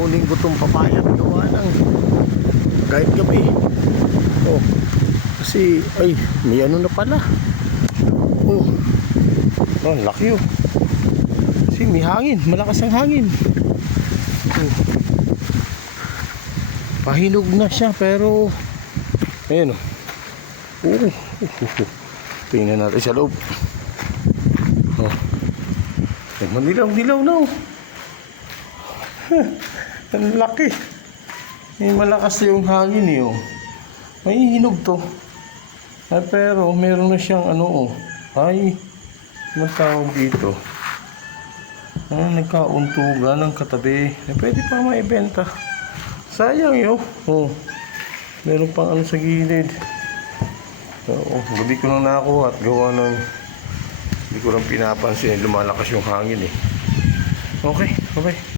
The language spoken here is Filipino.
kukunin ko itong papaya. Gawa ng kahit gabi. Oh, kasi ay may ano na pala. Oh, oh laki oh. Kasi may hangin, malakas ang hangin. Oh. Pahinog na siya pero ayun oh. Tingnan natin sa loob. Oh. Manilaw-nilaw na oh. Ang laki. May malakas yung hangin eh oh. May hinog to. Ay, pero meron na siyang ano oh. Ay, anong tawag dito? Nagkauntugan ng katabi. Pwede pa maibenta. Sayang yun. Oh. Meron pang ano sa gilid. So, gabi ko na nakuha at gawa ng hindi ko lang pinapansin. Lumalakas yung hangin eh. Okay, okay.